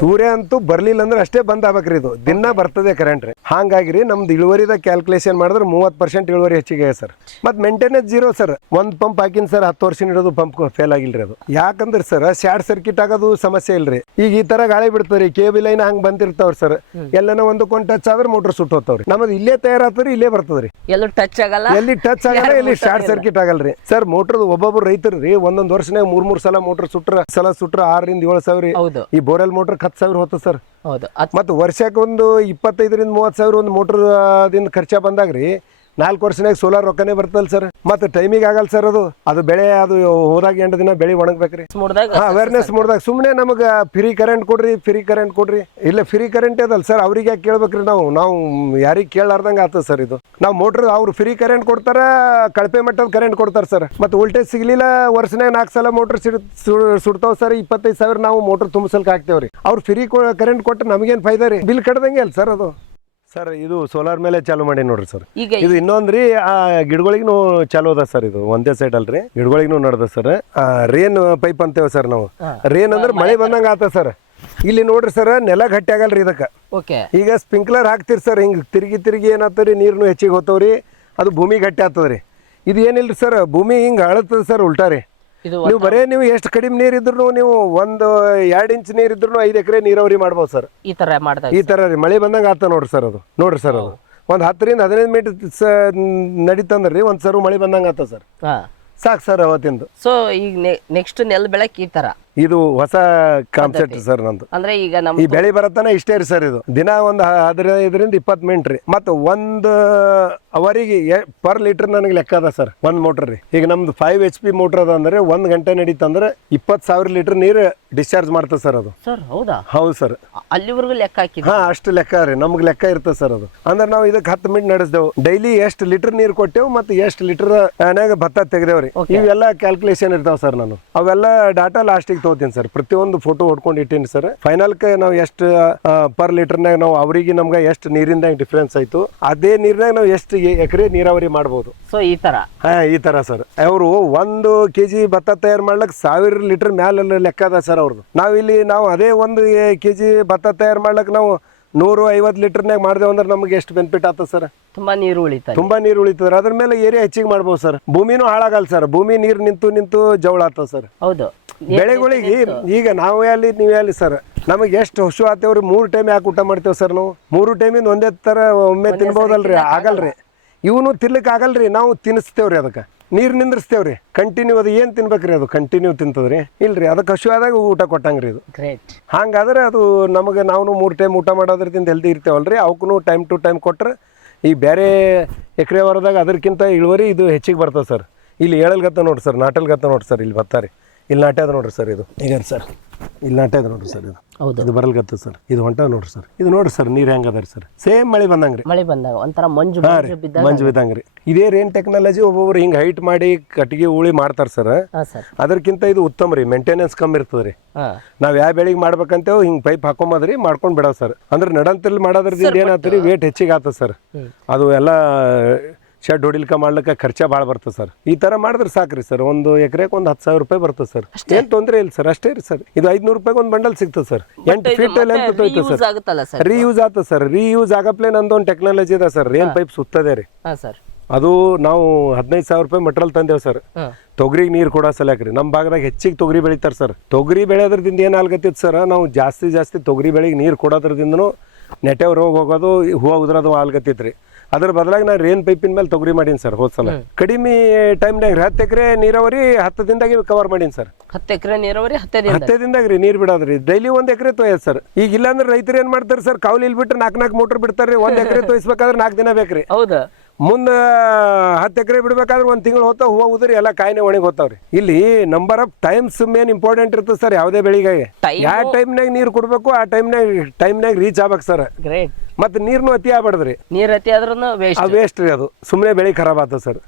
ಸೂರ್ಯ ಅಂತೂ ಬರ್ಲಿಲ್ಲ ಅಂದ್ರೆ ಅಷ್ಟೇ ಬಂದ್ ಆಗ್ಬೇಕ್ರಿ ಇದು ದಿನ ಬರ್ತದೆ ಕರೆಂಟ್ ರೀ ಹಾಗಾಗಿ ನಮ್ದು ಇಳುವರಿದ ಕ್ಯಾಲ್ಕುಲೇಷನ್ ಮಾಡಿದ್ರೆ 30% ಇಳುವರಿ ಹೆಚ್ಚಿಗೆ ಸರ್ ಮತ್ ಮೇಂಟೆನೆನ್ಸ್ ಜೀರೋ ಸರ್ ಒಂದ್ ಪಂಪ್ ಹಾಕಿನ್ ಸರ್ 10 ವರ್ಷ ಇಡೋದು ಪಂಪ್ ಫೇಲ್ ಆಗಿಲ್ರಿ ಅದು ಯಾಕಂದ್ರೆ ಸರ್ ಶಾರ್ಟ್ ಸರ್ಕ್ಯೂಟ್ ಆಗೋದು ಸಮಸ್ಯೆ ಇಲ್ರಿ ಈಗ ಈ ತರ ಗಾಳಿ ಬಿಡ್ತಾವ್ರಿ ಕೇಬಲ್ ಲೈನ್ ಹಂಗ್ ಬಂದಿರ್ತಾವ್ರಿ ಸರ್ ಎಲ್ಲನ ಒಂದಕ್ಕೊಂದ್ ಟಚ್ ಆದ್ರೆ ಮೋಟರ್ ಸುಟ್ಟು ಹೋಗ್ತಾವ್ರಿ ನಮ್ಮದು ಇಲ್ಲೇ ತಯಾರಾತ್ರಿ ಇಲ್ಲೇ ಬರ್ತದ್ರಿ ಎಲ್ಲೂ ಟಚ್ ಆಗಲ್ಲ ಎಲ್ಲಿ ಟಚ್ ಆಗಲ್ಲ ಎಲ್ಲಿ ಶಾರ್ಟ್ ಸರ್ಕ್ಯೂಟ್ ಆಗಲ್ರಿ ಸರ್ ಮೋಟರ್ ಒಬ್ಬೊಬ್ರು ರೈತರು ರೀ ಒಂದೊಂದ್ ವರ್ಷನಾಗ 3 ಸಲ ಮೋಟರ್ ಸುಟ್ರ 6 ರಿಂದ 7 ಸಾವಿರ ಈ ಬೋರೆಲ್ ಮೋಟರ್ 10 ಸಾವಿರ ಹೋತ ಸರ್ ಮತ್ತೆ ವರ್ಷಕ್ಕೆ ಒಂದು 25 ರಿಂದ 30 ಸಾವಿರ ಒಂದು ಮೋಟರ್ ದಿಂದ ಖರ್ಚ ಬಂದಾಗ್ರಿ 4 ವರ್ಷನಾಗ ಸೋಲಾರ್ ರೊಕ್ಕನೇ ಬರ್ತಲ್ಲ ಸರ್ ಮತ್ತೆ ಟೈಮಿಗೆ ಆಗಲ್ಲ ಸರ್ ಅದು ಬೆಳೆ ಅದು ಹೋದಾಗ 8 ದಿನ ಬೆಳೆ ಒಣಗ್ಬೇಕ್ರಿ ಅವೇರ್ನೆಸ್ ಮೂಡ್ದಾಗ ಸುಮ್ಮನೆ ನಮಗೆ ಫ್ರೀ ಕರೆಂಟ್ ಕೊಡ್ರಿ ಇಲ್ಲ ಫ್ರೀ ಕರೆಂಟ್ ಅದಲ್ಲ ಸರ್ ಅವ್ರಿಗೆ ಯಾಕೆ ಕೇಳ್ಬೇಕ್ರಿ ನಾವು ಯಾರಿಗೆ ಕೇಳಾರ್ದಂಗ ಆಗ್ತದೆ ಸರ್ ಇದು ನಾವು ಮೋಟ್ರ್ ಅವ್ರು ಫ್ರೀ ಕರೆಂಟ್ ಕೊಡ್ತಾರ ಕಳಪೆ ಮಟ್ಟದ ಕರೆಂಟ್ ಕೊಡ್ತಾರ ಸರ್ ಮತ್ತೆ ವೋಲ್ಟೇಜ್ ಸಿಗ್ಲಿಲ್ಲ ವರ್ಷನಾಗ 4 ಸಲ ಮೋಟರ್ ಸುಡ್ತಾವ ಸರ್ 25 ಸಾವಿರ ನಾವು ಮೋಟರ್ ತುಂಬಿಸಲ್ಕ ಹಾಕ್ತೇವ್ರಿ ಅವ್ರು ಫ್ರೀ ಕರೆಂಟ್ ಕೊಟ್ಟು ನಮಗೇನು ಫೈದಾ ರೀ ಬಿಲ್ ಕಟ್ಟದಂಗೆ ಅಲ್ಲ ಸರ್ ಅದು ಸರ್ ಇದು ಸೋಲಾರ್ ಮೇಲೆ ಚಾಲು ಮಾಡಿ ನೋಡ್ರಿ ಸರ್ ಇದು ಇನ್ನೊಂದ್ರಿ ಆ ಗಿಡಗಳಿಗೂ ಚಾಲು ಅದ ಸರ್ ಇದು ಒಂದೇ ಸೈಡ್ ಅಲ್ರಿ ಗಿಡಗಳಿಗೂ ನಡ್ದ ಸರ್ ರೇನ್ ಪೈಪ್ ಅಂತೇವ ಸರ್ ನಾವು ರೇನ್ ಅಂದ್ರೆ ಮಳೆ ಬಂದಂಗ ಆತ ಸರ್ ಇಲ್ಲಿ ನೋಡ್ರಿ ಸರ್ ನೆಲ ಗಟ್ಟಿ ಆಗಲ್ರಿ ಇದಕ್ಕ ಈಗ ಸ್ಪ್ರಿಂಕ್ಲರ್ ಹಾಕ್ತಿರಿ ಸರ್ ಹಿಂಗ್ ತಿರುಗಿ ಏನಾಗ್ತದ್ರಿ ನೀರ್ನು ಹೆಚ್ಚಿಗೆ ಹೋಗ್ತಾವ್ರಿ ಅದು ಭೂಮಿ ಗಟ್ಟಿ ಆಗ್ತದ್ರಿ ಇದು ಏನಿಲ್ರಿ ಸರ್ ಭೂಮಿ ಹಿಂಗ್ ಅಳತದ ಸರ್ ಉಲ್ಟಾರಿ ನೀವು ಬರೇ ನೀವು ಎಷ್ಟು ಕಡಿಮೆ ನೀರ್ ಇದ್ರು ನೀವು 1-2 ಇಂಚ್ ನೀರ್ ಇದ್ರು 5 ಎಕರೆ ನೀರಾವರಿ ಮಾಡ್ಬೋದು ಸರ್ ಈ ತರ ರೀ ಮಳೆ ಬಂದಂಗ ಆತ ನೋಡ್ರಿ ಸರ್ ಅದು ಒಂದ್ 10 ರಿಂದ 15 ಮಿನಿಟ್ ನಡೀತಂದ್ರಿ ಒಂದ್ ಸರ್ ಮಳೆ ಬಂದಂಗ ಆತ ಸರ್ ಸಾಕು ಸರ್ ಅವತ್ತಿಂದು ಸೊ ಈಗ ನೆಕ್ಸ್ಟ್ ನೆಲ್ ಬೆಳಕ್ ಈ ತರ ಇದು ಹೊಸ ಕಾನ್ಸೆಪ್ಟ್ ಸರ್ ನಂದು ಅಂದ್ರೆ ಈಗ ಈ ಬೆಳೆ ಬರತ್ತಾನ ಇಷ್ಟೇ ರೀ ಸರ್ ಇದು ದಿನ ಒಂದು 15 ರಿಂದ 20 ಮಿನಿಟ್ ರೀ ಮತ್ತೆ 1 ಅವರಿಗೆ ಪರ್ ಲೀಟರ್ ನನಗೆ ಲೆಕ್ಕ ಅದ ಸರ್ ಒಂದ್ ಮೋಟರ್ ರೀ ಈಗ ನಮ್ದು 5 HP ಮೋಟರ್ ಅದ ಅಂದ್ರೆ 1 ಗಂಟೆ ನಡೀತಂದ್ರೆ 20,000 ಲೀಟರ್ ನೀರು ಡಿಸ್ಚಾರ್ಜ್ ಮಾಡ್ತದೆ ಸರ್ ಅದು ಹೌದು ಸರ್ ಅಲ್ಲಿವರೆಗೂ ಲೆಕ್ಕ ಹಾಕಿ ಅಷ್ಟು ಲೆಕ್ಕ ರೀ ನಮ್ಗೆ ಲೆಕ್ಕ ಇರ್ತದೆ ಸರ್ ಅದು ಅಂದ್ರೆ ನಾವು ಇದಕ್ಕೆ 10 ಮಿನಿಟ್ ನಡೆಸ್ದೇವು ಡೈಲಿ ಎಷ್ಟು ಲೀಟರ್ ನೀರು ಕೊಟ್ಟೆವು ಮತ್ತೆ ಎಷ್ಟು ಲೀಟರ್ ಭತ್ತ ತೆಗ್ದೇವ್ರಿ ಇವೆಲ್ಲ ಕ್ಯಾಲ್ಕುಲೇಷನ್ ಇರ್ತಾವ ಸರ್ ನಾನು ಅವೆಲ್ಲ ಡಾಟಾ ಲಾಸ್ಟಿಗೆ ತಗೋತೀನಿ ಸರ್ ಪ್ರತಿಯೊಂದು ಫೋಟೋ ಹೊಡ್ಕೊಂಡು ಇಟ್ಟೀನಿ ಸರ್ ಫೈನಲ್ಗೆ ನಾವು ಎಷ್ಟು ಪರ್ ಲೀಟರ್ನಾಗ ನಾವು ಅವರಿಗೆ ನಮ್ಗೆ ಎಷ್ಟು ನೀರಿಂದ ಡಿಫ್ರೆನ್ಸ್ ಆಯ್ತು ಅದೇ ನೀರ್ನಾಗ ನಾವು ಎಷ್ಟು ಎಕರೆ ನೀರಾವರಿ ಮಾಡ್ಬೋದು ಸೊ ಈ ತರ ಸರ್ ಅವರು 1 kg ಭತ್ತ ತಯಾರು ಮಾಡ್ಲಿಕ್ಕೆ 1000 ಲೀಟರ್ ಮ್ಯಾಲ ಲೆಕ್ಕ ಅದ ಸರ್ ಅವ್ರದ್ದು ನಾವು ಅದೇ 1 kg ಭತ್ತ ತಯಾರು ಮಾಡ್ಲಿಕ್ಕೆ ನಾವು 150 ಲೀಟರ್ನಾಗ ಮಾಡ್ದೇವು ಅಂದ್ರೆ ನಮ್ಗೆ ಎಷ್ಟು ಬೆನಿಫಿಟ್ ಆಗ್ತದೆ ಸರ್ ತುಂಬಾ ನೀರು ಉಳಿತದ ಅದ್ರ ಮೇಲೆ ಏರಿಯಾ ಹೆಚ್ಚಿಗೆ ಮಾಡ್ಬೋದು ಸರ್ ಭೂಮಿನೂ ಹಾಳಾಗಲ್ಲ ಸರ್ ಭೂಮಿ ನೀರ್ ನಿಂತು ಜವಳ ಆಗ್ತದೆ ಸರ್ ಬೆಳೆಗಳಿಗೆ ಈಗ ನೀವೇ ಅಲ್ಲಿ ಸರ್ ನಮಗೆ ಎಷ್ಟು ಹಸು ಆತೇವ್ರಿ 3 ಟೈಮ್ ಯಾಕೆ ಊಟ ಮಾಡ್ತೇವೆ ಸರ್ ನಾವು 3 ಟೈಮಿಂದ ಒಂದೇ ತರ ಒಮ್ಮೆ ತಿನ್ಬೋದಲ್ರಿ ಆಗಲ್ರಿ ಇವನು ತಿನ್ಲಿಕ್ಕೆ ಆಗಲ್ರಿ ನಾವು ತಿನ್ನಿಸ್ತೇವ್ರಿ ಅದಕ್ಕೆ ನೀರು ನಿಂದ್ರಿಸ್ತೇವ್ರಿ ಕಂಟಿನ್ಯೂ ಅದು ಏನ್ ತಿನ್ಬೇಕ್ರಿ ಅದು ಕಂಟಿನ್ಯೂ ತಿಂತದ್ರಿ ಇಲ್ರಿ ಅದಕ್ಕೆ ಹಸು ಆದಾಗ ಊಟ ಕೊಟ್ಟಂಗ್ರಿ ಇದು ಹಂಗಾದ್ರೆ ಅದು ನಮಗೆ ನಾವು 3 ಟೈಮ್ ಊಟ ಮಾಡೋದ್ರಿಂದ ಹೆಲ್ದಿ ಇರ್ತೇವಲ್ರಿ ಅವಕ್ಕೂ ಟೈಮ್ ಟು ಟೈಮ್ ಕೊಟ್ರೆ ಈ ಬೇರೆ ಎಕರೆ ಹೊರದಾಗ ಅದಕ್ಕಿಂತ ಇಳುವರಿ ಇದು ಹೆಚ್ಚಿಗೆ ಬರ್ತದೆ ಸರ್ ಇಲ್ಲಿ ಏಳಲ್ಗತ್ತ ನೋಡ್ರಿ ಸರ್ ನಾಟಲ್ಗತ್ತ ನೋಡ್ರಿ ಸರ್ ಇಲ್ಲಿ ಬರ್ತಾರೆ ಇಲ್ಲಿ ನಾಟ್ಯ ಅದ ನೋಡ್ರಿ ಸರ್ ಇದು ಈಗ ಸರ್ ಇಲ್ಲಿ ನಾಟ್ಯ ಅದ ನೋಡ್ರಿ ಸರ್ ಇದು ಬರಲ್ಗತ್ತ ಸರ್ ಇದು ಹೊಂಟ ನೋಡ್ರಿ ಸರ್ ಇದು ನೋಡ್ರಿ ಸರ್ ನೀರ್ ಹೆಂಗ ಅದ ಸರ್ ಸೇಮ್ ಮಳೆ ಬಂದಂಗ್ರಿ ಒಂಥರ ಮಂಜು ಬಿದ್ದಂಗ್ರಿ ಇದೇ ರೇನ್ ಟೆಕ್ನಾಲಜಿ ಒಬ್ಬೊಬ್ರು ಹಿಂಗ್ ಹೈಟ್ ಮಾಡಿ ಕಟ್ಟಿಗೆ ಉಳಿ ಮಾಡ್ತಾರ ಸರ್ ಅದಕ್ಕಿಂತ ಇದು ಉತ್ತಮ ರೀ ಮೇಂಟೆನೆನ್ಸ್ ಕಮ್ಮಿ ಇರ್ತದ್ರಿ ನಾವ್ ಯಾವ ಬೆಳಿಗ್ಗೆ ಮಾಡ್ಬೇಕಂತೇವ್ ಹಿಂಗ್ ಪೈಪ್ ಹಾಕೊಂಬದ್ರಿ ಮಾಡ್ಕೊಂಡ್ ಬಿಡವ್ ಸರ್ ಅಂದ್ರೆ ನಡಂತಲ್ಲಿ ಮಾಡೋದ್ರಿಂದ ಏನಾಗ್ತರಿ ವೇಟ್ ಹೆಚ್ಚಿಗೆ ಆತದ ಸರ್ ಅದು ಎಲ್ಲ ಶೆಡ್ ಹೊಡಿಲಿಕ್ಕೆ ಮಾಡ್ಲಿಕ್ಕೆ ಖರ್ಚ ಭಾಳ ಬರ್ತದೆ ಸರ್ ಈ ತರ ಮಾಡಿದ್ರೆ ಸಾಕ್ರಿ ಸರ್ 1 ಎಕರೆಗೆ ಒಂದು 10,000 ರೂಪಾಯಿ ಬರ್ತದೆ ಸರ್ ಏನ್ ತೊಂದ್ರೆ ಇಲ್ಲ ಸರ್ ಅಷ್ಟೇ ರೀ ಸರ್ ಇದು 500 ರೂಪಾಯಿಗೆ ಒಂದು ಬಂಡಲ್ ಸಿಗ್ತದೆ ಸರ್ 8 ಫೀಟ್ ಲೆಂತ್ ತೊಯ್ತು ಸರ್ ರೀಯೂಸ್ ಆಗ್ತದೆ ಸರ್ ರೀಯೂಸ್ ಆಗಪ್ಲೆ ನಂದು ಒಂದು ಟೆಕ್ನಾಲಜಿ ಇದೆ ಸರ್ ಏನ್ ಪೈಪ್ ಸುತ್ತದೆ ರೀ ಅದು ನಾವು 15,000 ರೂಪಾಯಿ ಮಟ್ರಲ್ ತಂದೇವ್ ಸರ್ ತೊಗರಿಗೆ ನೀರು ಕೊಡೋ ಸಲಕ್ರಿ ನಮ್ಮ ಭಾಗದಾಗ ಹೆಚ್ಚಿಗೆ ತೊಗರಿ ಬೆಳಿತಾರೆ ಸರ್ ತೊಗರಿ ಬೆಳೆಯೋದ್ರದಿಂದ ಏನ್ ಆಗ್ಲತ್ತಿತ್ತು ಸರ್ ನಾವು ಜಾಸ್ತಿ ತೊಗರಿ ಬೆಳೆಗೆ ನೀರು ಕೊಡೋದ್ರಿಂದನೂ ನೆಟೆವ್ ರೋಗ ಹೋಗೋದು ಹೂವು ಉದ್ರೋದು ಆಗ್ಲತ್ತಿತ್ರಿ ಅದ್ರ ಬದಲಾಗಿ ನಾನು ರೇನ್ ಪೈಪಿನ ಮೇಲೆ ತೊಗರಿ ಮಾಡೀನಿ ಸರ್ ಹೋದ್ಸಲ ಕಡಿಮೆ ಟೈಮ್ನಾಗ 10 ಎಕರೆ ನೀರಾವರಿ 10 ದಿನದಾಗಿ ಕವರ್ ಮಾಡೀನಿ ಸರ್ 10 ಎಕರೆ ನೀರಾವರಿ 10 ದಿನದಾಗ್ರಿ ನೀರ್ ಬಿಡೋದ್ರಿ ಡೈಲಿ 1 ಎಕರೆ ತೊಯ್ಯದ್ ಸರ್ ಈಗ ಇಲ್ಲಾಂದ್ರೆ ರೈತರು ಏನ್ ಮಾಡ್ತಾರೆ ಸರ್ ಕಾವಲಿ ಬಿಟ್ಟು 4 ಮೋಟರ್ ಬಿಡ್ತಾರ್ರಿ 1 ಎಕರೆ ತೊಯ್ಸ್ಬೇಕಾದ್ರೆ 4 ದಿನ ಬೇಕ್ರಿ ಮುಂದ 10 ಎಕರೆ ಬಿಡ್ಬೇಕಾದ್ರೆ 1 ತಿಂಗಳು ಹೋಗ್ತಾವ ಹೂವು ಉದ್ರಿ ಎಲ್ಲ ಕಾಯಿನೆ ಒಣಗಿ ಹೋಗ್ತಾವ್ರಿ ಇಲ್ಲಿ number of times main important ಇರ್ತದೆ ಸರ್ ಯಾವುದೇ ಬೆಳಿಗ್ಗೆ ಯಾವ ಟೈಮ್ನಾಗ ನೀರ್ ಕೊಡ್ಬೇಕು ಆ ಟೈಮ್ನಾಗ ರೀಚ್ ಆಗ್ಬೇಕು ಸರ್ ಮತ್ತೆ ನೀರ್ನು ಅತಿ ಆಗ್ಬಾರ್ದ್ರಿ ನೀರ್ ಅತಿ ಆದ್ರೂ ವೇಸ್ಟ್ ರೀ ಅದು ಸುಮ್ಮನೆ ಬೆಳೆ ಖರಾಬ್ ಆಗ್ತದೆ ಸರ್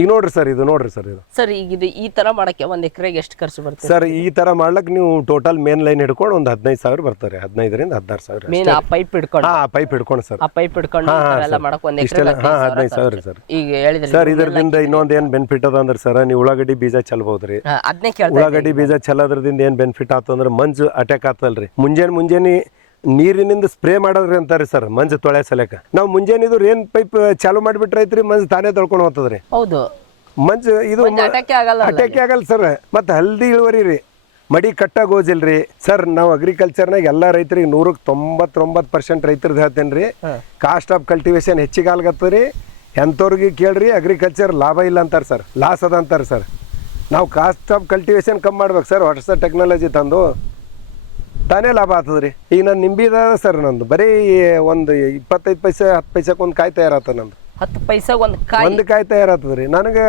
ಈಗ ನೋಡ್ರಿ ಸರ್ ಇದು ನೋಡ್ರಿ ಸರ್ ಇದು ಸರ್ ಈಗ ಇದು ಈ ತರ ಮಾಡಕ್ಕೆ ಒಂದ್ ಎಕರೆಗೆ ಎಷ್ಟು ಖರ್ಚು ಬರ್ತದೆ ಸರ್ ಈ ತರ ಮಾಡ್ಲಕ್ ನೀವು ಟೋಟಲ್ ಮೇನ್ ಲೈನ್ ಹಿಡ್ಕೊಂಡು ಒಂದು 15,000 ಬರ್ತಾರೆ 15ರಿಂದ 16,000 ಮೇನ್ ಆ ಪೈಪ್ ಹಿಡ್ಕೊಂಡು ಪೈಪ್ ಹಿಡ್ಕೊಂಡು ಸರ್ ಆ ಪೈಪ್ ಹಿಡ್ಕೊಂಡು ಈ ತರ ಎಲ್ಲ ಮಾಡಕ್ ಒಂದ್ ಎಕರೆ 15,000 ಸರ್ ಈಗ ಹೇಳಿದ್ರೆ ಸರ್ ಇದರಿಂದ ಇನ್ನೊಂದ್ ಏನ್ ಬೆನಿಫಿಟ್ ಅದ ಅಂದ್ರೆ ಸರ್ ನೀವು ಉಳ್ಳಾಗಡ್ಡಿ ಬೀಜ ಚಲ್ಬಹುದ್ರಿ ಅದನ್ನೇ ಕೇಳ್ತಾ ಉಳ್ಳಾಗಡ್ಡಿ ಬೀಜ ಚಲ್ಲೋದ್ರದಿಂದ ಏನ್ ಬೆನಿಫಿಟ್ ಆತು ಅಂದ್ರೆ ಮಂಜು ಅಟ್ಯಾಕ್ ಆತಲ್ರಿ ಮುಂಜಾನೆ ನೀರಿನಿಂದ ಸ್ಪ್ರೇ ಮಾಡೋದ್ರಿ ಅಂತಾರಿ ಸರ್ ಮಂಜು ತೊಳೆ ಸಲಕ ನಾವು ಮುಂಜಾನೆ ಇದು ರೇನ್ ಪೈಪ್ ಚಾಲು ಮಾಡಿಬಿಟ್ರೆ ಐತ್ರಿ ಮಂಜು ತಾನೇ ತೊಳ್ಕೊಂಡು ಹೋಗ್ತದ್ರಿ ಹೌದು ಮಂಜು ಇದು ಅಟ್ಯಾಕೆ ಆಗಲ್ಲ ಅಟ್ಯಾಕೆ ಆಗಲ್ಲ ಸರ್ ಮತ್ತೆ ಹಲ್ದಿ ಇಳುವರಿ ರೀ ಮಡಿ ಕಟ್ಟ ಗೋಜಿಲ್ರಿ ಸರ್ ನಾವು ಅಗ್ರಿಕಲ್ಚರ್ನಾಗ ಎಲ್ಲಾ ರೈತರಿಗೆ 99% ರೈತರದ್ದು ಹೇಳ್ತೇನ್ರಿ ಕಾಸ್ಟ್ ಆಫ್ ಕಲ್ಟಿವೇಶನ್ ಹೆಚ್ಚಿಗೆ ಆಗ್ಲತ್ತದ್ರಿ ಎಂಥವ್ರಿಗೆ ಕೇಳ್ರಿ ಅಗ್ರಿಕಲ್ಚರ್ ಲಾಭ ಇಲ್ಲ ಅಂತಾರ ಸರ್ ಲಾಸ್ ಅದ ಅಂತಾರ ಸರ್ ನಾವು ಕಾಸ್ಟ್ ಆಫ್ ಕಲ್ಟಿವೇಶನ್ ಕಮ್ಮಿ ಮಾಡ್ಬೇಕು ಸರ್ ಹೊಸ ಟೆಕ್ನಾಲಜಿ ತಂದು ತಾನೇ ಲಾಭ ಆಗ್ತದ್ರಿ ಈಗ ನಾನು ನಿಂಬಿದ ಸರ್ ನಂದು ಬರೀ ಒಂದು 25 ಪೈಸೆ 10 ಪೈಸಕ್ಕೆ ಒಂದು ಕಾಯಿ ತಯಾರಾತ ನಂದು 10 ಪೈಸಾ ಒಂದು ಕಾಯಿ ತಯಾರಾತದ್ರಿ ನನಗೆ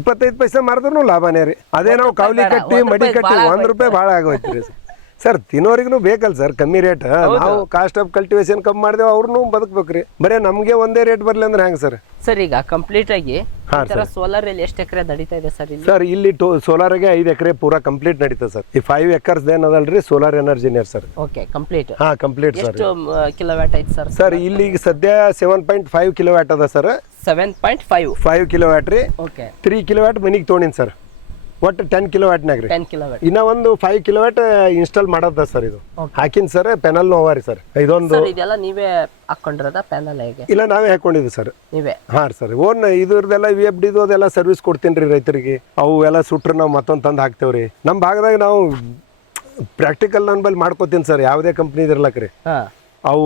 25 ಪೈಸೆ ಮಾರಿದ್ರು ಲಾಭನೇ ರೀ ಅದೇ ನಾವು ಕಾವಲಿ ಕಟ್ಟಿ ಮಡಿ ಕಟ್ಟಿ ₹1 ಭಾಳ ಆಗೋಯ್ತು ಸರ್ ತಿನ್ನೋರಿಗೂ ಬೇಕಲ್ಲ ಸರ್ ಕಮ್ಮಿ ರೇಟ್ ನಾವು ಕಾಸ್ಟ್ ಆಫ್ ಕಲ್ಟಿವೇಶನ್ ಕಮ್ಮಿ ಮಾಡಿದೆವು ಅವ್ರನ್ನೂ ಬದುಕ್ಬೇಕ್ರಿ ಬರೀ ನಮಗೆ ಒಂದೇ ರೇಟ್ ಬರ್ಲಿ ಅಂದ್ರೆ ಹೆಂಗೆ ಸರ್ ಸರ್ ಈಗ ಕಂಪ್ಲೀಟ್ ಆಗಿ ಸೋಲಾರ್ ಅಲ್ಲಿ ಎಷ್ಟು ಎಕರೆ ನಡೀತಾ ಇದೆ ಸರ್ ಇಲ್ಲಿ ಸರ್ ಇಲ್ಲಿ ಸೋಲಾರ್ಗೆ 5 ಎಕರೆ ಪೂರಾ ಕಂಪ್ಲೀಟ್ ನಡೀತದೆ ಸರ್ ಈ 5 ಎಕರ್ಸ್ ಏನದಲ್ರಿ ಸೋಲಾರ್ ಎನರ್ಜಿನಿಯರ್ sir okay complete complete sir ಎಷ್ಟು ಕಿಲೋವ್ಯಾಟ್ ಐತೆ ಸರ್ ಸರ್ ಇಲ್ಲಿ ಸದ್ಯ 7.5 ಕಿಲೋವ್ಯಾಟ್ ಅದ ಸರ್ 7.5 5 ಕಿಲೋವ್ಯಾಟ್ ರೀ ಓಕೆ 3 ಕಿಲೋವ್ಯಾಟ್ ಮನಿಗೆ ತೊಗೊಂಡಿನಿ ಸರ್ ಒಟ್ಟು 10 ಕಿಲೋವ್ಯಾಟ್ನಾಗ ರೀ 10 ಕಿಲೋವ್ಯಾಟ್ ಇನ್ನ ಒಂದು 5 ಕಿಲೋವ್ಯಾಟ್ ಇನ್ಸ್ಟಾಲ್ ಮಾಡೋದ ಸರ್ ಇದು ಹಾಕಿನ್ ಸರ್ ಪ್ಯಾನಲ್ ನೋವಾ ರೀ ಸರ್ ಇದೊಂದು ಸರ್ ಇದೆಲ್ಲ ನೀವೇ ಹಾಕೊಂಡಿರೋದ ಪ್ಯಾನಲ್ ಹೇಗೆ ಇಲ್ಲ ನಾವೇ ಹಾಕೊಂಡಿದ್ವಿ ಸರ್ ನೀವೇ ಸರ್ ಓನ್ ಇದ್ರದೆಲ್ಲ VFD ಅದೆಲ್ಲ ಸರ್ವಿಸ್ ಕೊಡ್ತೀನಿ ರೀ ರೈತರಿಗೆ ಅವು ಎಲ್ಲ ಸುಟ್ರೆ ನಾವು ಮತ್ತೊಂದು ತಂದು ಹಾಕ್ತೇವ್ರಿ ನಮ್ಮ ಭಾಗದಾಗ ನಾವು ಪ್ರಾಕ್ಟಿಕಲ್ ನನ್ನ ಬಲ್ಲಿ ಮಾಡ್ಕೋತೀನಿ ಸರ್ ಯಾವುದೇ ಕಂಪ್ನಿ ಇರ್ಲಕ್ರಿ ಅವು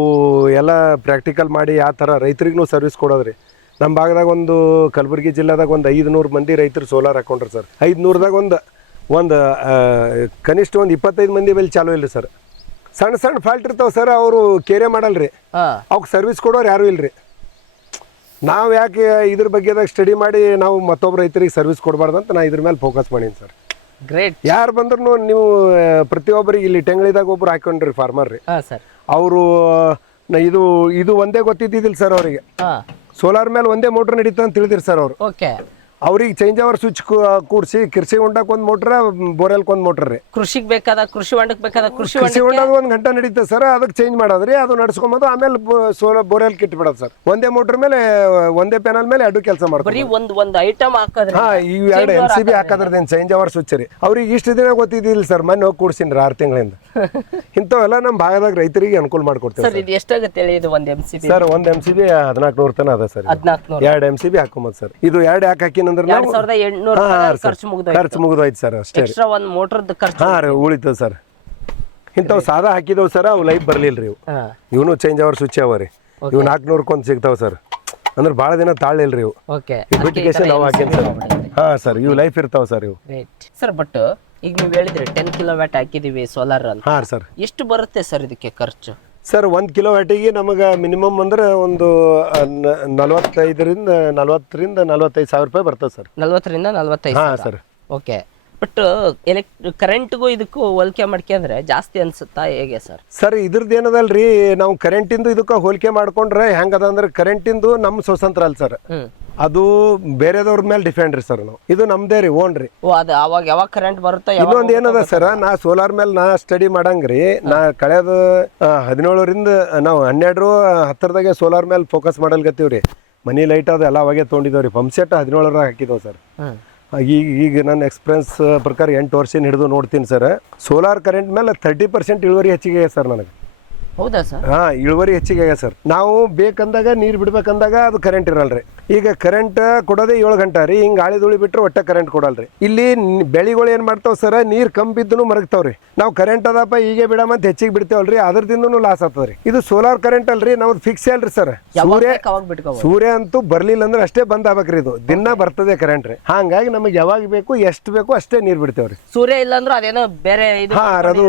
ಎಲ್ಲ ಪ್ರಾಕ್ಟಿಕಲ್ ಮಾಡಿ ಯಾವ ಥರ ರೈತರಿಗೂ ಸರ್ವಿಸ್ ಕೊಡೋದ್ರಿ ನಮ್ಮ ಭಾಗದಾಗ ಒಂದು ಕಲಬುರಗಿ ಜಿಲ್ಲಾದಾಗ ಒಂದು 500 ಮಂದಿ ರೈತರು ಸೋಲಾರ್ ಹಾಕೊಂಡ್ರಿ ಸರ್ 500ದಾಗ ಒಂದು ಕನಿಷ್ಠ ಒಂದು 25 ಮಂದಿ ಮೇಲೆ ಚಾಲೂ ಇಲ್ರಿ ಸರ್ ಸಣ್ಣ ಫಾಲ್ಟ್ ಇರ್ತಾವೆ ಸರ್ ಅವರು ಕೇರೆ ಮಾಡಲ್ರಿ ಅವ್ಕೆ ಸರ್ವಿಸ್ ಕೊಡೋರು ಯಾರೂ ಇಲ್ರಿ ನಾವು ಯಾಕೆ ಇದ್ರ ಬಗ್ಗೆದಾಗ ಸ್ಟಡಿ ಮಾಡಿ ನಾವು ಮತ್ತೊಬ್ಬ ರೈತರಿಗೆ ಸರ್ವಿಸ್ ಕೊಡಬಾರ್ದು ಅಂತ ನಾ ಇದ್ರ ಮೇಲೆ ಫೋಕಸ್ ಮಾಡೀನಿ ಸರ್ ಗ್ರೇಟ್ ಯಾರು ಬಂದ್ರು ನೀವು ಪ್ರತಿಯೊಬ್ಬರಿಗೆ ಇಲ್ಲಿ ಟೆಂಗಳಿದಾಗ ಒಬ್ರು ಹಾಕೊಂಡ್ರಿ ಫಾರ್ಮರ್ ರೀ ಅವರು ಇದು ಒಂದೇ ಗೊತ್ತಿದ್ದಿಲ್ಲ ಸರ್ ಅವರಿಗೆ ಸೋಲಾರ್ ಮೇಲೆ ಒಂದೇ ಮೋಟ್ರ್ ನಡೀತಾ ಅಂತ ತಿಳಿದಿರಿ ಸರ್ ಅವರು ಓಕೆ ಅವ್ರಿಗೆ ಚೇಂಜ್ ಅವರ್ ಸ್ವಿಚ್ ಕೂಡಿಸಿ ಕೃಷಿ ಹೊಂಡಕ್ಕೆ ಒಂದು ಮೋಟ್ರ ಬೋರ್ವೆಲ್ಗೆ ಒಂದು ಮೋಟ್ರ್ ರೀ ಕೃಷಿಗೆ ಬೇಕಾದ ಕೃಷಿ ಹೊಂಡಕ್ಕೆ ಬೇಕಾದ ಕೃಷಿ ಹೊಂಡದ 1 ಗಂಟೆ ನಡೀತದೆ ಸರ್ ಅದಕ್ಕೆ ಚೇಂಜ್ ಮಾಡೋದ್ರಿ ಅದು ನಡ್ಸ್ಕೊಂಬೋದು ಆಮೇಲೆ ಸೋಲಾರ್ ಬೋರ್ವೆಲ್ ಕಿಟ್ ಬಿಡೋದು ಸರ್ ಒಂದೇ ಮೋಟ್ರ್ ಮೇಲೆ ಒಂದೇ ಪ್ಯಾನಲ್ ಮೇಲೆ 2 ಕೆಲಸ ಮಾಡ್ತಾರೆ ಬರೀ ಒಂದು ಐಟಮ್ ಹಾಕೋದ್ರಿ ಈ 2 MCB ಹಾಕೋದ್ರದೇನು ಚೇಂಜ್ ಅವರ್ ಸ್ವಿಚ್ ರೀ ಅವ್ರಿಗೆ ಇಷ್ಟು ದಿನ ಗೊತ್ತಿದ್ದಿಲ್ಲ ಸರ್ ಮೊನ್ನೆ ಹೋಗಿ ಕೂಡ್ಸಿನ್ರಿ 6 ತಿಂಗಳಿಂದ ಇಂಥವೆಲ್ಲ ನಮ್ಮ ಭಾಗದಾಗ ರೈತರಿಗೆ ಅನುಕೂಲ ಮಾಡ್ಕೊಡ್ತೀವಿ ಸರ್ ಇದು ಎಷ್ಟಾಗುತ್ತೆ ಹೇಳಿ ಇದು 1 MCB ಸರ್ 1 MCB 1400 ತನ ಅದ ಸರ್ 2 MCB ಹಾಕೊಂಬೋದು ಸರ್ ಇದು 2 ಯಾಕೆ ಹಾಕಿನಂದ್ರೆ ನಾವು 2800 ಖರ್ಚು ಮುಗಿದೋಯ್ತು ಸರ್ ಅಷ್ಟೇ ಎಕ್ಸ್ಟ್ರಾ ಒಂದು ಮೋಟರ್ದ ಖರ್ಚು ರೀ ಉಳಿತದ ಸರ್ ಇಂಥವು ಸಾದಾ ಹಾಕಿದವು ಸರ್ ಅವು ಲೈಫ್ ಬರ್ಲಿಲ್ಲ ರೀ ಇವನು ಚೇಂಜ್ ಅವರ್ ಸ್ವಿಚ್ ಅವ ರೀ ಇವು 400 ಸಿಗ್ತಾವ ಸರ್ ಅಂದ್ರೆ ಭಾಳ ದಿನ ತಾಳಿಲ್ರಿ ಇವು ಬಿಟ್ಟಿಕೇಶನ್ ಅವು ಹಾಕಿನ ಸರ್ ಸರ್ ಇವು ಲೈಫ್ ಇರ್ತಾವ ಸರ್ ಇವು ಸರ್ ಬಟ್ ಈಗ ನೀವು ಹೇಳಿದ್ರಿ 10 ಕಿಲೋವ್ಯಾಟ್ ಹಾಕಿದೀವಿ ಸೋಲಾರ್ ಅಂತ ಸರ್ ಎಷ್ಟು ಬರುತ್ತೆ ಸರ್ ಇದಕ್ಕೆ ಖರ್ಚು ಸರ್ 1 ಕಿಲೋವ್ಯಾಟಿಗೆ ನಮಗೆ ಮಿನಿಮಮ್ ಅಂದ್ರೆ ಒಂದು 40ರಿಂದ 45 ಸಾವಿರ ರೂಪಾಯಿ ಬರ್ತದೆ ಸರ್ 40ರಿಂದ 45 ಸರ್ ಓಕೆ ಬಟ್ ಕರೆಂಟ್ಗೂ ಇದಕ್ಕೂ ಹೋಲಿಕೆ ಮಾಡ್ಕೊಂಡ್ರೆ ಜಾಸ್ತಿ ಅನ್ಸುತ್ತಾ ಹೇಗೆ ಸರ್ ಸರ್ ಇದ್ರದ್ದು ಏನದಲ್ರಿ ನಾವು ಕರೆಂಟಿಂದು ಇದಕ್ಕೆ ಹೋಲಿಕೆ ಮಾಡ್ಕೊಂಡ್ರೆ ಹೆಂಗದ ಅಂದ್ರೆ ಕರೆಂಟಿಂದು ನಮ್ಮ ಸ್ವತಂತ್ರ ಅಲ್ಲ ಸರ್ ಅದು ಬೇರೆದವ್ರ ಮೇಲೆ ಡಿಪೆಂಡ್ ರೀ ಸರ್ ನಾವು ಇದು ನಮ್ದೇ ರೀ ಓನ್ ರೀ ಅದು ಅವಾಗ ಯಾವಾಗ ಕರೆಂಟ್ ಬರುತ್ತೋ ಇನ್ನೊಂದು ಏನದ ಸರ್ ನಾ ಸೋಲಾರ್ ಮೇಲೆ ನಾ ಸ್ಟಡಿ ಮಾಡಂಗ್ರಿ ನಾ ಕಳೆದ 17ರಿಂದ ನಾವು 12 ಸೋಲಾರ್ ಮೇಲೆ ಫೋಕಸ್ ಮಾಡಲ್ಗತ್ತೀವ್ರಿ ಮನಿ ಲೈಟ್ ಅದು ಎಲ್ಲ ಅವಾಗೆ ತೊಗೊಂಡಿದ್ದೇವ್ರಿ ಪಂಪ್ ಸೆಟ್ 17 ಹಾಕಿದ್ದೇವೆ ಸರ್ ಈಗ ನನ್ನ ಎಕ್ಸ್ಪೀರಿಯನ್ಸ್ ಪ್ರಕಾರ 8 ವರ್ಷ ಹಿಡಿದು ನೋಡ್ತೀನಿ ಸರ್ ಸೋಲಾರ್ ಕರೆಂಟ್ ಮೇಲೆ 30% ಇಳುವರಿ ಹೆಚ್ಚಿಗೆ ಸರ್ ನನಗೆ ಹೌದಾ ಸರ್ ಇಳುವರಿ ಹೆಚ್ಚಿಗೆ ಸರ್ ನಾವು ಬೇಕಂದಾಗ ನೀರು ಬಿಡ್ಬೇಕಂದಾಗ ಅದು ಕರೆಂಟ್ ಇರಲ್ರಿ ಈಗ ಕರೆಂಟ್ ಕೊಡೋದೇ 7 ಗಂಟೆ ರೀ ಹಿಂಗೆ ಗಾಳಿ ಧೂಳಿ ಬಿಟ್ರೆ ಒಟ್ಟ ಕರೆಂಟ್ ಕೊಡಲ್ರಿ ಇಲ್ಲಿ ಬೆಳಿಗಳು ಏನು ಮಾಡ್ತಾವ ಸರ್ ನೀರು ಕಮ್ಮಿ ಬಿದ್ದು ಮರಗ್ತಾವ್ರಿ ನಾವು ಕರೆಂಟ್ ಅದಪ್ಪ ಹೀಗೆ ಬಿಡಮಂತ ಹೆಚ್ಚಿಗೆ ಬಿಡ್ತೇವಲ್ರಿ ಅದ್ರದಿಂದನೂ ಲಾಸ್ ಆಗ್ತದ್ರಿ ಇದು ಸೋಲಾರ್ ಕರೆಂಟ್ ಅಲ್ರಿ ನಾವು ಫಿಕ್ಸ್ ಅಲ್ರಿ ಸರ್ ಸೂರ್ಯ ಅಂತೂ ಬರ್ಲಿಲ್ಲ ಅಂದ್ರೆ ಅಷ್ಟೇ ಬಂದ್ ಆಗ್ಬೇಕ್ರಿ ಇದು ದಿನ ಬರ್ತದೆ ಕರೆಂಟ್ ರೀ ಹಾಗಾಗಿ ನಮಗೆ ಯಾವಾಗ ಬೇಕು ಎಷ್ಟು ಬೇಕು ಅಷ್ಟೇ ನೀರು ಬಿಡ್ತೇವ್ರಿ ಸೂರ್ಯ ಇಲ್ಲ ಅಂದ್ರೆ ಅದೇನೋ ಬೇರೆ ಅದು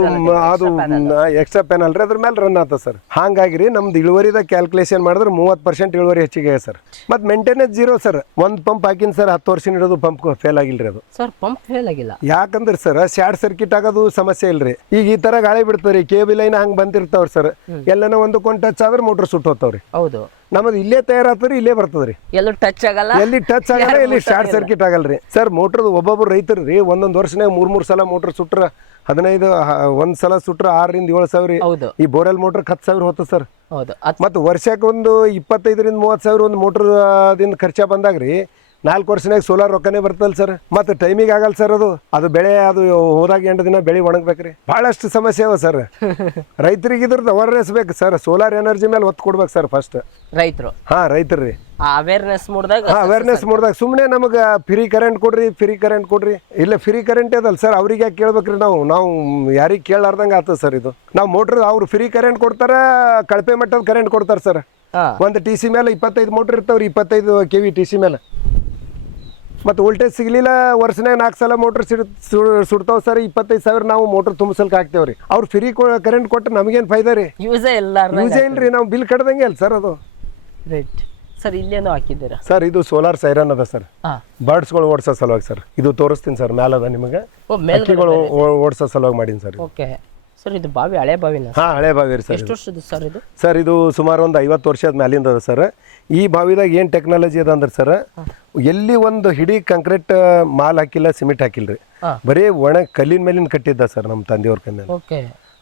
ಎಕ್ಸ್ಟ್ರಾ ಪ್ಯಾನಲ್ ರೀ ಅದ್ರ ಮೇಲೆ ರನ್ ಆತ ಸರ್ ಹಾಗಾಗಿ ನಮ್ದು ಇಳುವರಿದ ಕ್ಯಾಲ್ಕುಲೇಷನ್ ಮಾಡಿದ್ರೆ 30% ಇಳುವರಿ ಹೆಚ್ಚಿಗೆ ಸರ್ ಮತ್ತೆ ಮೇಂಟೆನೆನ್ಸ್ 0 ಸರ್ ಒಂದು ಪಂಪ್ ಹಾಕಿನ ಸರ್ 10 ವರ್ಷ ಹಿಡಿದು ಪಂಪ್ ಫೇಲ್ ಆಗಿಲ್ರಿ ಅದು ಸರ್ ಪಂಪ್ ಫೇಲ್ ಆಗಿಲ್ಲ ಯಾಕಂದ್ರೆ ಸರ್ ಶಾರ್ಟ್ ಸರ್ಕ್ಯೂಟ್ ಆಗೋದು ಸಮಸ್ಯೆ ಇಲ್ರಿ ಈಗ ಈ ತರ ಗಾಳಿ ಬಿಡ್ತಾವ್ರಿ ಕೇಬಲ್ ಲೈನ್ ಹಂಗ್ ಬಂದಿರ್ತಾವ್ರಿ ಸರ್ ಎಲ್ಲನ ಒಂದು ಟಚ್ ಆದ್ರೆ ಮೋಟರ್ ಸುಟ್ಟು ಹೋಗ್ತಾವ್ರಿ ಹೌದು ನಮ್ಮದು ಇಲ್ಲೇ ತಯಾರಾತ್ರಿ ಇಲ್ಲೇ ಬರ್ತದ್ರಿ, ಎಲ್ಲೂ ಟಚ್ ಆಗಲ್ಲ, ಎಲ್ಲಿ ಟಚ್ ಆಗಲ್ಲ, ಎಲ್ಲಿ ಶಾರ್ಟ್ ಸರ್ಕ್ಯೂಟ್ ಆಗಲ್ರಿ ಸರ್. ಮೋಟ್ರ್ ಒಬ್ಬೊಬ್ರು ರೈತರು ರೀ ಒಂದೊಂದು ವರ್ಷನಾಗ ಮೂರ್ ಸಲ ಮೋಟ್ರ್ ಸುಟ್ರ 15 ಒಂದ್ ಸಲ ಸುಟ್ರ 6 ರಿಂದ 7 ಸಾವಿರ. ಹೌದು ಈ ಬೋರ್ವೆಲ್ ಮೋಟ್ರ್ 10 ಸಾವಿರ ಹೋಗ್ತದೆ ಸರ್. ಹೌದು ಮತ್ತು ವರ್ಷಕ್ಕೆ ಒಂದು 25 ರಿಂದ 30 ಸಾವಿರ ಒಂದು ಮೋಟ್ರ್ ದಿಂದ ಖರ್ಚ ಬಂದಾಗ್ರಿ 4 ವರ್ಷನಾಗ ಸೋಲಾರ್ ರೊಕ್ಕನೇ ಬರ್ತಲ್ಲ ಸರ್. ಮತ್ತೆ ಟೈಮಿಗೆ ಆಗಲ್ಲ ಸರ್, ಅದು ಬೆಳೆ ಅದು ಹೋದಾಗ 8 ದಿನ ಬೆಳೆ ಒಣಗ್ಬೇಕ್ರಿ. ಬಹಳಷ್ಟು ಸಮಸ್ಯೆ ಅವ ಸರ್. ರೈತರಿಗೆ ಇದ್ರದ್ದು ಅವೇರ್ನೆಸ್ ಬೇಕು ಸರ್, ಸೋಲಾರ್ ಎನರ್ಜಿ ಮೇಲೆ ಒತ್ತು ಕೊಡ್ಬೇಕು ಸರ್ ಫಸ್ಟ್ ರೈತರು. ರೈತರು ಅವೇರ್ನೆಸ್ ಮೂಡಿದಾಗ ಅವೇರ್ನೆಸ್ ಮಾಡಿದಾಗ ಸುಮ್ಮನೆ ನಮಗೆ ಫ್ರೀ ಕರೆಂಟ್ ಕೊಡ್ರಿ ಇಲ್ಲ ಫ್ರೀ ಕರೆಂಟ್ ಅದಲ್ಲ ಸರ್, ಅವ್ರಿಗೆ ಯಾಕೆ ಕೇಳ್ಬೇಕ್ರಿ ನಾವು ಯಾರಿಗೆ ಕೇಳಾರ್ದಂಗೆ ಆಗ್ತದೆ ಸರ್. ಇದು ನಾವು ಮೋಟ್ರ್ ಅವ್ರು ಫ್ರೀ ಕರೆಂಟ್ ಕೊಡ್ತಾರ, ಕಳಪೆ ಮಟ್ಟದ ಕರೆಂಟ್ ಕೊಡ್ತಾರೆ ಸರ್. ಒಂದು ಟಿ ಸಿ ಮೇಲೆ 25 ಮೋಟ್ರ್ ಇರ್ತಾವ್ರಿ, 25 kV ಟಿ ಸಿ ಮೇಲೆ. ಮತ್ತು ವೋಲ್ಟೇಜ್ ಸಿಗ್ಲಿಲ್ಲ, ವರ್ಷನಾಗ 4 ಸಲ ಮೋಟ್ರ್ ಸುಡ್ತಾವ್ ಸರ್. 25 ಸಾವಿರ ನಾವು ಮೋಟ್ರ್ ತುಂಬಿಸಲ್ಕೆ ಹಾಕ್ತೇವ್ರಿ. ಅವ್ರು ಫ್ರೀ ಕರೆಂಟ್ ಕೊಟ್ಟು ನಮಗೇನು ಫೈದಾ ರೀ? ಯೂಸೇ ಇಲ್ರಿ, ನಾವು ಬಿಲ್ ಕಟ್ಟದಂಗೆ ಅಲ್ಲ ಸರ್ ಅದು. Right sir. ಇಲ್ಲೇನೋ ಹಾಕಿದ್ದೀರಾ ಸರ್? ಇದು ಸೋಲಾರ್ ಸೈರನ್ ಅದ ಸರ್, ಬರ್ಡ್ಸ್ಗಳು ಓಡಿಸೋ ಸಲುವಾಗಿ ಸರ್. ಇದು ತೋರಿಸ್ತೀನಿ ಸರ್, ಮ್ಯಾಲದ ನಿಮಗೆ ಹಕ್ಕಿಗಳು ಓಡಿಸೋ ಸಲುವಾಗಿ ಮಾಡೀನಿ ಸರ್. ಓಕೆ ಸರ್, ಇದು ಬಾವಿ ಹಳೆ ಬಾವಿನ? ಹಳೆ ಬಾವಿ ರೀ ಸರ್. ಎಷ್ಟು ವರ್ಷದ ಸರ್ ಇದು? ಸರ್ ಇದು ಸುಮಾರು ಒಂದು 50 ವರ್ಷದ ಮ್ಯಾಲಿಂದ ಅದ ಸರ್. ಈ ಬಾವಿದಾಗ ಏನು ಟೆಕ್ನಾಲಜಿ ಅದ ಅಂದ್ರೆ ಸರ್, ಎಲ್ಲಿ ಒಂದು ಹಿಡಿ ಕಾಂಕ್ರೀಟ್ ಮಾಲ್ ಹಾಕಿಲ್ಲ, ಸಿಮೆಂಟ್ ಹಾಕಿಲ್ರಿ, ಬರೀ ಒಣ ಕಲ್ಲಿನ ಮೇಲಿನ ಕಟ್ಟಿದ್ದ ಸರ್ ನಮ್ಮ ತಂದೆಯವ್ರ ಕೈಯಲ್ಲಿ. ಓಕೆ.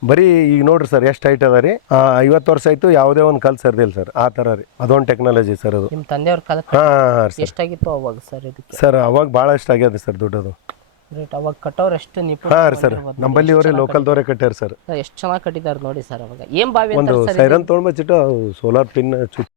ಬರೀ ಈಗ ನೋಡ್ರಿ ಸರ್ ಎಷ್ಟು ಹೈಟ್ ಅದ ರೀ. 50 ವರ್ಷ ಆಯ್ತು, ಯಾವುದೇ ಒಂದು ಕಲ್ ಸರ್ದಿಲ್ಲ ಸರ್. ಆ ಥರ ರೀ, ಅದೊಂದು ಟೆಕ್ನಾಲಜಿ ಸರ್ ಅದು. ನಿಮ್ಮ ತಂದೆಯವ್ರ ಕಾಲಕ್ಕೆ ಎಷ್ಟಾಗಿತ್ತು ಅವಾಗ ಸರ್ ಇದಕ್ಕೆ? ಸರ್ ಅವಾಗ ಭಾಳ ಇಷ್ಟ ಆಗ್ಯದ ಸರ್ ದುಡ್ಡದು. ಅವಾಗ ಕಟ್ಟೋರು ಎಷ್ಟು ನಿಪುಣ ಸರ್, ನಂಬಲ್ಲಿ ಅವರೇ ಲೋಕಲ್ದವರೇ ಕಟ್ಟ್ಯಾರ ಸರ್. ಎಷ್ಟು ಚೆನ್ನಾಗಿ ಕಟ್ಟಿದ್ದಾರೆ ನೋಡಿ ಸರ್. ಅವಾಗ ಏನ್ ಬಾವಿ ಒಂದು ಸೈರನ್ ತೊಗೊಂಡ್ಬಿಟ್ಟು ಸೋಲಾರ್ ಪಿನ್